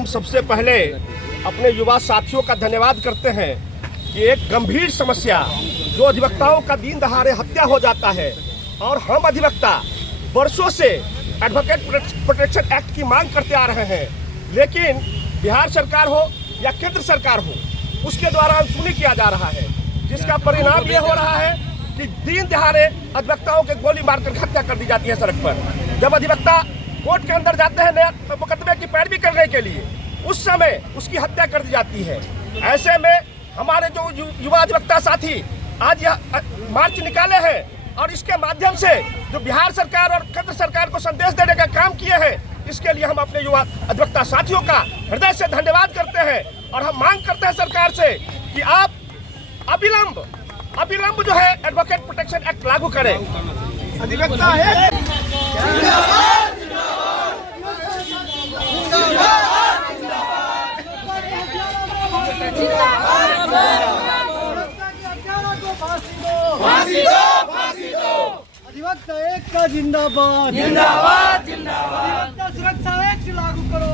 हम सबसे पहले अपने युवा साथियों का धन्यवाद करते हैं कि एक गंभीर समस्या जो अधिवक्ताओं का दिन दहाड़े हत्या हो जाता है और हम अधिवक्ता वर्षों से एडवोकेट प्रोटेक्शन एक्ट की मांग करते आ रहे हैं, लेकिन बिहार सरकार हो या केंद्र सरकार हो उसके द्वारा अनसुनी किया जा रहा है, जिसका परिणाम ये हो रहा है कि दिन दहाड़े अधिवक्ताओं के गोली मारकर हत्या कर दी जाती है सड़क पर। जब अधिवक्ता कोर्ट के अंदर जाते हैं नया मुकदमे की पैरवी करने के लिए, उस समय उसकी हत्या कर दी जाती है। ऐसे में हमारे जो युवा अधिवक्ता साथी आज यह मार्च निकाले हैं और इसके माध्यम से जो बिहार सरकार और केंद्र सरकार को संदेश देने का काम किए हैं, इसके लिए हम अपने युवा अधिवक्ता साथियों का हृदय से धन्यवाद करते हैं और हम मांग करते हैं सरकार से कि आप अविलंब जो है एडवोकेट प्रोटेक्शन एक्ट लागू करें। अधिवक्ता है अधिवक्ता एकता जिंदाबाद, जिंदाबाद जिंदाबाद। सुरक्षा एक्ट लागू करो।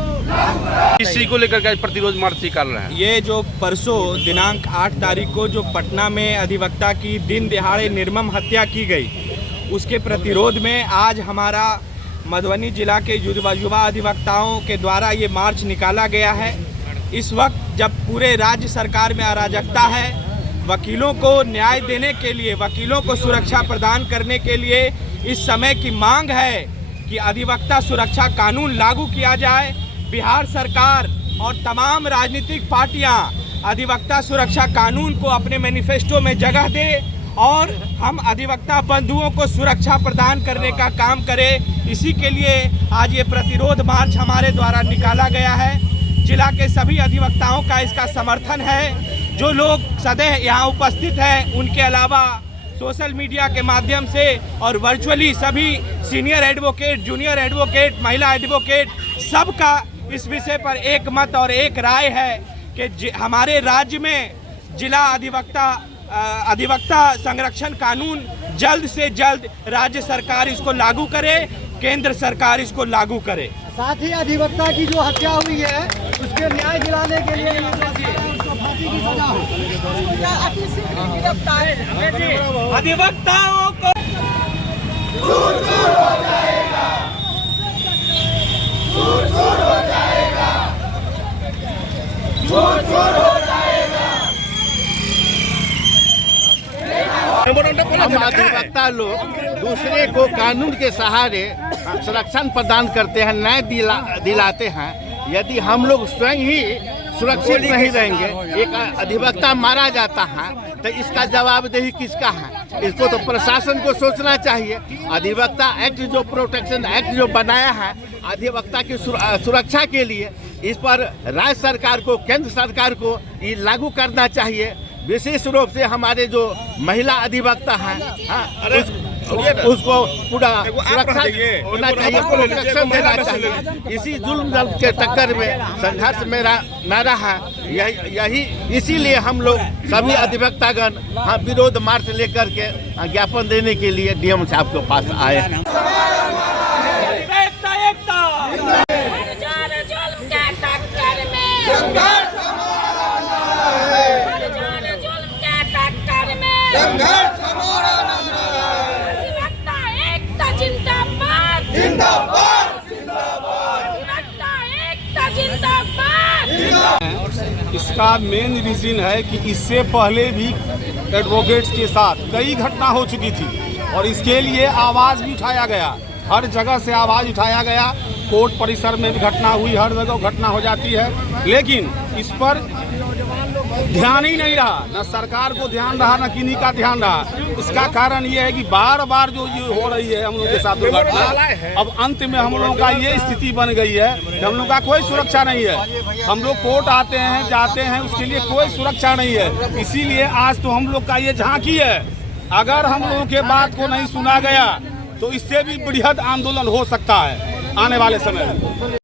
इसी को लेकर के प्रतिरोध मार्च निकाल रहे हैं। ये जो परसों दिनांक 8 तारीख को जो पटना में अधिवक्ता की दिन दिहाड़े निर्मम हत्या की गई, उसके प्रतिरोध में आज हमारा मधुबनी जिला के युवा अधिवक्ताओं के द्वारा ये मार्च निकाला गया है। इस वक्त जब पूरे राज्य सरकार में अराजकता है, वकीलों को न्याय देने के लिए, वकीलों को सुरक्षा प्रदान करने के लिए इस समय की मांग है कि अधिवक्ता सुरक्षा कानून लागू किया जाए। बिहार सरकार और तमाम राजनीतिक पार्टियां अधिवक्ता सुरक्षा कानून को अपने मैनिफेस्टो में जगह दे और हम अधिवक्ता बंधुओं को सुरक्षा प्रदान करने का काम करें। इसी के लिए आज ये प्रतिरोध मार्च हमारे द्वारा निकाला गया है। जिला के सभी अधिवक्ताओं का इसका समर्थन है। जो लोग सदैव यहाँ उपस्थित हैं, उनके अलावा सोशल मीडिया के माध्यम से और वर्चुअली सभी सीनियर एडवोकेट, जूनियर एडवोकेट, महिला एडवोकेट, सबका इस विषय पर एक मत और एक राय है कि हमारे राज्य में जिला अधिवक्ता संरक्षण कानून जल्द से जल्द राज्य सरकार इसको लागू करे, केंद्र सरकार इसको लागू करे। साथ ही अधिवक्ता की जो हत्या हुई है उसके न्याय दिलाने के लिए फांसी की सजा हो। अधिवक्ताओं को हम अधिवक्ता लोग दूसरे को कानून के सहारे संरक्षण प्रदान करते हैं, न्याय दिलाते हैं। यदि हम लोग स्वयं ही सुरक्षित नहीं रहेंगे, एक अधिवक्ता मारा जाता है तो इसका जवाबदेही किसका है? इसको तो प्रशासन को सोचना चाहिए। अधिवक्ता एक्ट जो प्रोटेक्शन एक्ट जो बनाया है अधिवक्ता की सुरक्षा के लिए, इस पर राज्य सरकार को, केंद्र सरकार को ये लागू करना चाहिए। विशेष रूप से हमारे जो महिला अधिवक्ता हैं, उसको पूरा सुरक्षा होना चाहिए, प्रोटेक्शन देना चाहिए। इसी जुल्म के टक्कर में संघर्ष मेरा न रहा, यही इसीलिए हम लोग सभी अधिवक्तागण विरोध मार्च लेकर के ज्ञापन देने के लिए डीएम साहब के पास आए। इसका मेन रीज़न है कि इससे पहले भी एडवोकेट्स के साथ कई घटना हो चुकी थी और इसके लिए आवाज़ भी उठाया गया, हर जगह से आवाज़ उठाया गया। कोर्ट परिसर में भी घटना हुई, हर जगह घटना हो जाती है, लेकिन इस पर ध्यान ही नहीं रहा, न सरकार को ध्यान रहा, न किन्हीं का ध्यान रहा। इसका कारण ये है कि बार बार जो ये हो रही है हम लोग के साथ दुर्घटना, अब अंत में हम लोगों का ये स्थिति बन गई है कि हम लोग का कोई सुरक्षा नहीं है। हम लोग कोर्ट आते हैं, जाते हैं, उसके लिए कोई सुरक्षा नहीं है। इसीलिए आज तो हम लोग का ये झांकी है। अगर हम लोगों के बात को नहीं सुना गया तो इससे भी बृहद आंदोलन हो सकता है आने वाले समय में।